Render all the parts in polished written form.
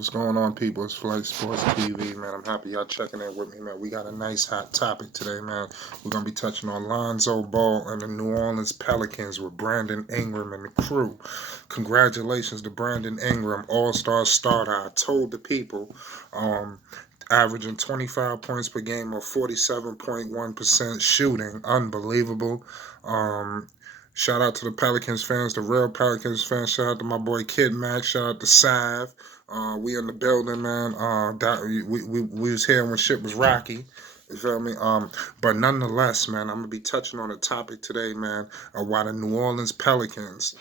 What's going on, people? It's Flight Sports TV, man. I'm happy y'all checking in with me, man. We got a nice hot topic today, man. We're going to be touching on Lonzo Ball and the New Orleans Pelicans with Brandon Ingram and the crew. Congratulations to Brandon Ingram, All-Star starter. I told the people, averaging 25 points per game or 47.1% shooting. Unbelievable. Shout out to the Pelicans fans, the real Pelicans fans. Shout out to my boy Kid Max. Shout out to Sav. We in the building, man. We was here when shit was rocky. You feel me? But nonetheless, man, I'm gonna be touching on a topic today, man, why the New Orleans Pelicans,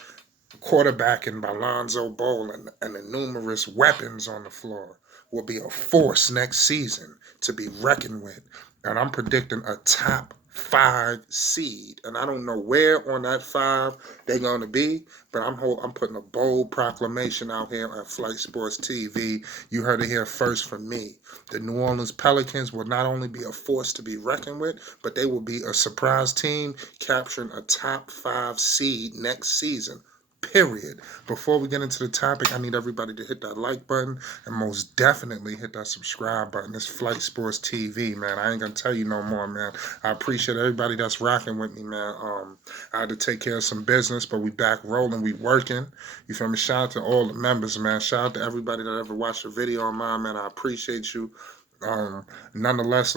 quarterbacking by Lonzo Ball and the numerous weapons on the floor, will be a force next season to be reckoned with. And I'm predicting a top five seed. And I don't know where on that five they're going to be, but I'm putting a bold proclamation out here on Flight Sports TV. You heard it here first from me. The New Orleans Pelicans will not only be a force to be reckoned with, but they will be a surprise team capturing a top five seed next season. Period. Before we get into the topic, I need everybody to hit that like button and most definitely hit that subscribe button. It's Flight Sports TV, man. I ain't gonna tell you no more, man. I appreciate everybody that's rocking with me, man. I had to take care of some business, but we back rolling, we working. You feel me? Shout out to all the members, man. Shout out to everybody that ever watched a video of mine, man. I appreciate you. Nonetheless,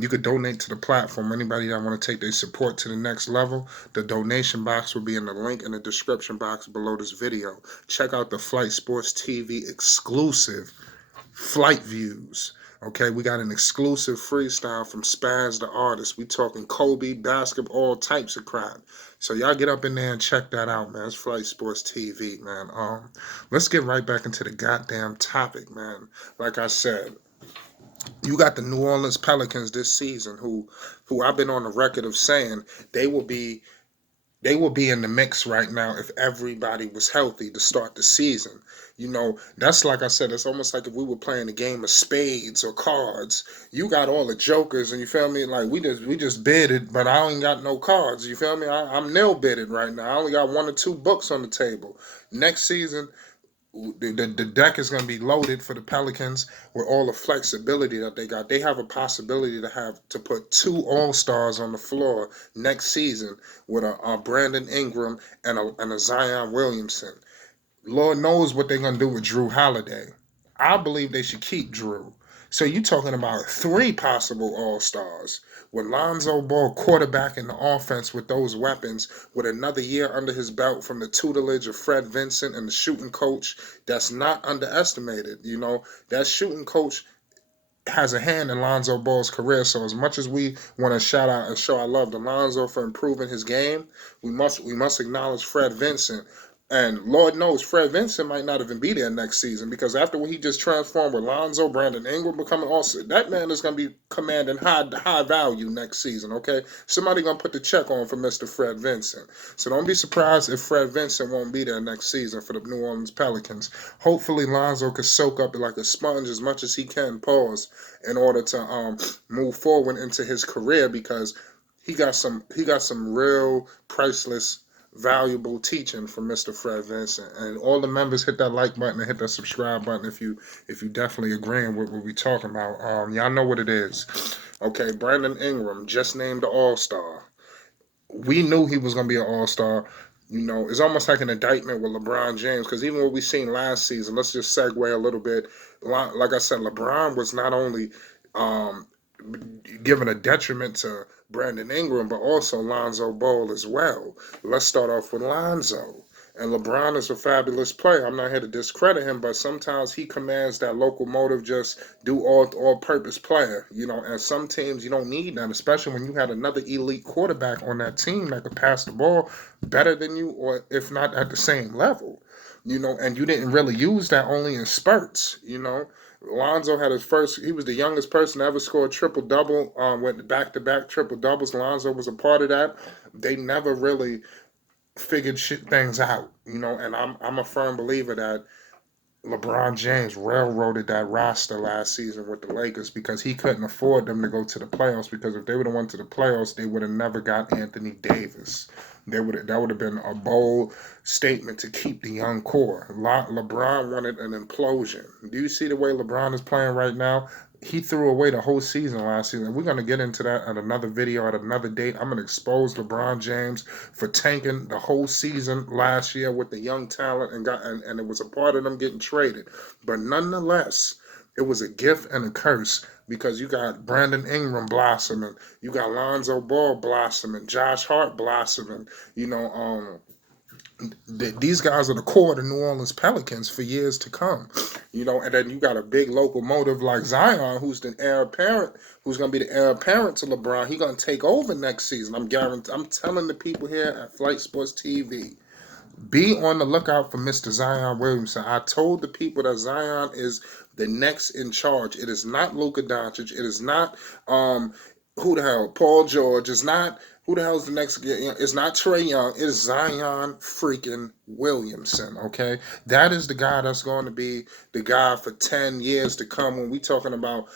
you could donate to the platform. Anybody that want to take their support to the next level, the donation box will be in the link in the description box below this video. Check out the Flight Sports TV exclusive flight views. Okay, we got an exclusive freestyle from Spaz the artist. We talking Kobe, basketball, all types of crap. So y'all get up in there and check that out, man. It's Flight Sports TV, man. Let's get right back into the goddamn topic, man. Like I said, you got the New Orleans Pelicans this season, who I've been on the record of saying they will be in the mix right now if everybody was healthy to start the season. You know, that's like I said, it's almost like if we were playing a game of spades or cards. You got all the jokers, and you feel me? Like we just bidded, but I ain't got no cards. You feel me? I'm nil bidded right now. I only got one or two books on the table. Next season, the deck is going to be loaded for the Pelicans with all the flexibility that they got. They have a possibility to put two All-Stars on the floor next season with a Brandon Ingram and a Zion Williamson. Lord knows what they're going to do with Drew Holiday. I believe they should keep Drew. So you're talking about three possible All-Stars with Lonzo Ball quarterbacking the offense with those weapons, with another year under his belt from the tutelage of Fred Vincent and the shooting coach that's not underestimated. You know, that shooting coach has a hand in Lonzo Ball's career. So as much as we want to shout out and show our love to Lonzo for improving his game, we must acknowledge Fred Vincent. And Lord knows Fred Vincent might not even be there next season, because after what he just transformed with Lonzo, Brandon Ingram becoming also, that man is going to be commanding high value next season, okay? Somebody going to put the check on for Mr. Fred Vincent. So don't be surprised if Fred Vincent won't be there next season for the New Orleans Pelicans. Hopefully Lonzo can soak up like a sponge as much as he can, in order to move forward into his career, because he got some real priceless valuable teaching from Mr. Fred Vincent. And all the members, hit that like button and hit that subscribe button if you definitely agreeing with what we talking about. Y'all know what it is. Okay, Brandon Ingram just named the All-Star. We knew he was gonna be an All-Star. You know, it's almost like an indictment with LeBron James, because even what we seen last season, let's just segue a little bit. Like I said, LeBron was not only giving a detriment to Brandon Ingram, but also Lonzo Ball as well. Let's start off with Lonzo. And LeBron is a fabulous player. I'm not here to discredit him, but sometimes he commands that locomotive, just do all-purpose player. You know, and some teams you don't need that, especially when you had another elite quarterback on that team that could pass the ball better than you, or if not at the same level. You know, and you didn't really use that, only in spurts, you know. Lonzo had he was the youngest person to ever score a triple-double, went back-to-back triple-doubles. Lonzo was a part of that. They never really figured things out, you know, and I'm a firm believer that LeBron James railroaded that roster last season with the Lakers because he couldn't afford them to go to the playoffs. Because if they would have went to the playoffs, they would have never got Anthony Davis. That would have been a bold statement to keep the young core. LeBron wanted an implosion. Do you see the way LeBron is playing right now? He threw away the whole season last season. We're going to get into that at another video at another date. I'm going to expose LeBron James for tanking the whole season last year with the young talent and it was a part of them getting traded. But nonetheless, it was a gift and a curse because you got Brandon Ingram blossoming, you got Lonzo Ball blossoming, Josh Hart blossoming. You know, these guys are the core of the New Orleans Pelicans for years to come. You know, and then you got a big locomotive like Zion, who's the heir apparent, who's going to be the heir apparent to LeBron. He's going to take over next season. I'm telling the people here at Flight Sports TV, be on the lookout for Mr. Zion Williamson. I told the people that Zion is the next in charge. It is not Luka Doncic. It is not who the hell, Paul George. It's not who the hell is the next. It's not Trae Young. It's Zion freaking Williamson. Okay, that is the guy that's going to be the guy for 10 years to come. When we talking about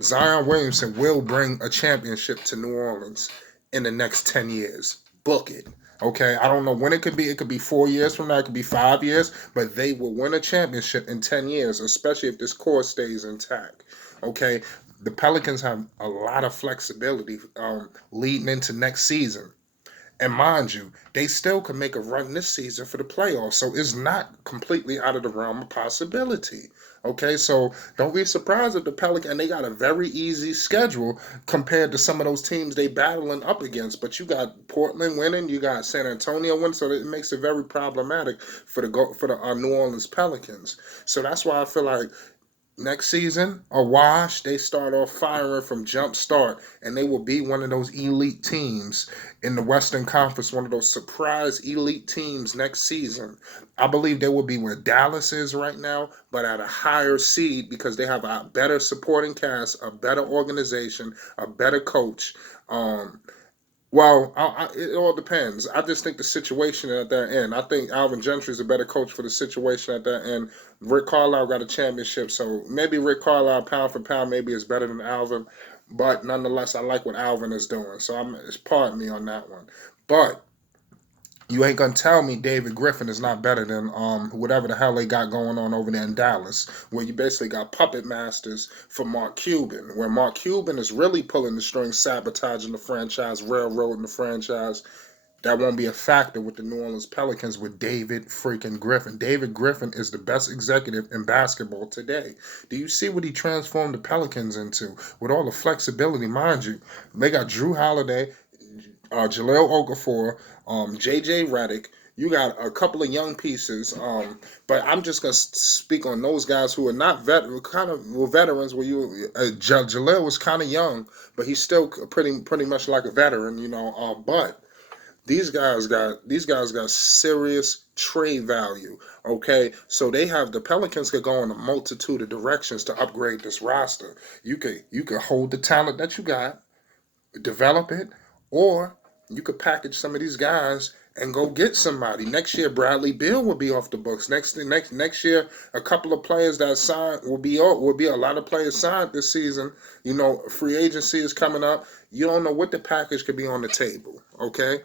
Zion Williamson, will bring a championship to New Orleans in the next 10 years. Book it. Okay, I don't know when it could be. It could be 4 years from now. It could be 5 years. But they will win a championship in 10 years, especially if this core stays intact. Okay, the Pelicans have a lot of flexibility leading into next season. And mind you, they still can make a run this season for the playoffs. So it's not completely out of the realm of possibility. Okay, so don't be surprised if the Pelicans, and they got a very easy schedule compared to some of those teams they battling up against. But you got Portland winning, you got San Antonio winning, so it makes it very problematic for the New Orleans Pelicans. So that's why I feel like next season, a wash. They start off firing from jump start, and they will be one of those elite teams in the Western Conference, one of those surprise elite teams next season. I believe they will be where Dallas is right now, but at a higher seed because they have a better supporting cast, a better organization, a better coach. Well, it all depends. I just think the situation at that end. I think Alvin Gentry is a better coach for the situation at that end. Rick Carlisle got a championship, so maybe Rick Carlisle, pound for pound, maybe is better than Alvin. But nonetheless, I like what Alvin is doing. So it's pardon me on that one. But you ain't gonna tell me David Griffin is not better than whatever the hell they got going on over there in Dallas, where you basically got puppet masters for Mark Cuban, where Mark Cuban is really pulling the strings, sabotaging the franchise, railroading the franchise. That won't be a factor with the New Orleans Pelicans with David freaking Griffin. David Griffin is the best executive in basketball today. Do you see what he transformed the Pelicans into with all the flexibility? Mind you, they got Drew Holiday, Jahlil Okafor, J.J. Redick. You got a couple of young pieces, but I'm just gonna speak on those guys who are not were veterans. Where Jahlil was kind of young, but he's still pretty much like a veteran, you know. But these guys got serious trade value. Okay, so the Pelicans could go in a multitude of directions to upgrade this roster. You could hold the talent that you got, develop it, or you could package some of these guys and go get somebody. Next year, Bradley Beal will be off the books. Next year, a couple of players that signed will be a lot of players signed this season. You know, free agency is coming up. You don't know what the package could be on the table. Okay,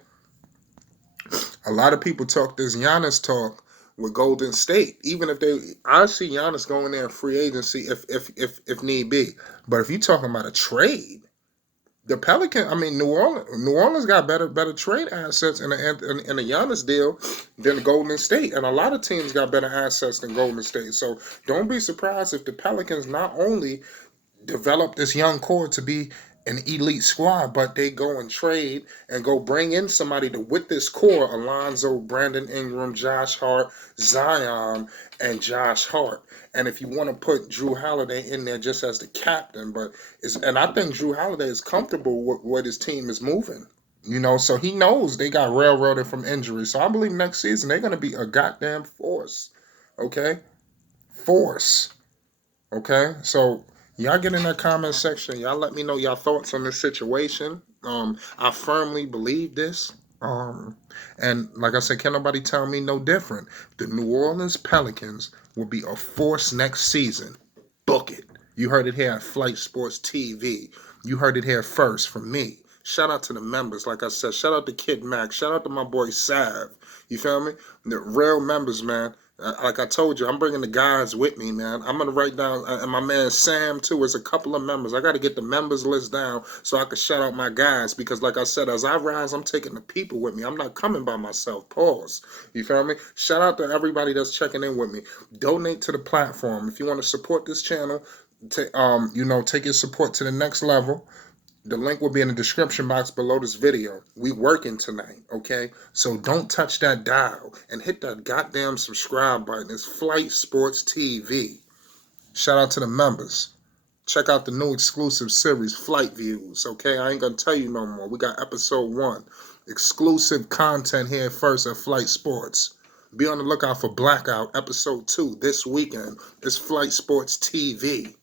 a lot of people talk this Giannis talk with Golden State. Even if I see Giannis going there in free agency if need be. But if you're talking about a trade, the New Orleans got better trade assets in a Giannis deal than Golden State, and a lot of teams got better assets than Golden State. So don't be surprised if the Pelicans not only develop this young core to be an elite squad, but they go and trade and go bring in somebody to with this core: Lonzo, Brandon Ingram, Josh Hart, Zion, and Josh Hart. And if you want to put Drew Holiday in there just as the captain, and I think Drew Holiday is comfortable with what his team is moving. You know, so he knows they got railroaded from injury. So I believe next season they're going to be a goddamn force. Okay? Force. Okay? So y'all get in that comment section. Y'all let me know y'all thoughts on this situation. I firmly believe this. And like I said, can't nobody tell me no different. The New Orleans Pelicans will be a force next season. Book it. You heard it here at Flight Sports TV. You heard it here first from me. Shout out to the members, like I said. Shout out to Kid Mac. Shout out to my boy Sav. You feel me? The real members, man. Like I told you, I'm bringing the guys with me, man. I'm gonna write down, and my man Sam too is a couple of members. I got to get the members list down so I can shout out my guys, because like I said, as I rise, I'm taking the people with me. I'm not coming by myself. Pause. You feel me? Shout out to everybody that's checking in with me. Donate to the platform if you want to support this channel. Take your support to the next level. The link will be in the description box below this video. We working tonight, okay? So don't touch that dial and hit that goddamn subscribe button. It's Flight Sports TV. Shout out to the members. Check out the new exclusive series, Flight Views, okay? I ain't gonna tell you no more. We got episode 1. Exclusive content here first at Flight Sports. Be on the lookout for Blackout episode 2 this weekend. It's Flight Sports TV.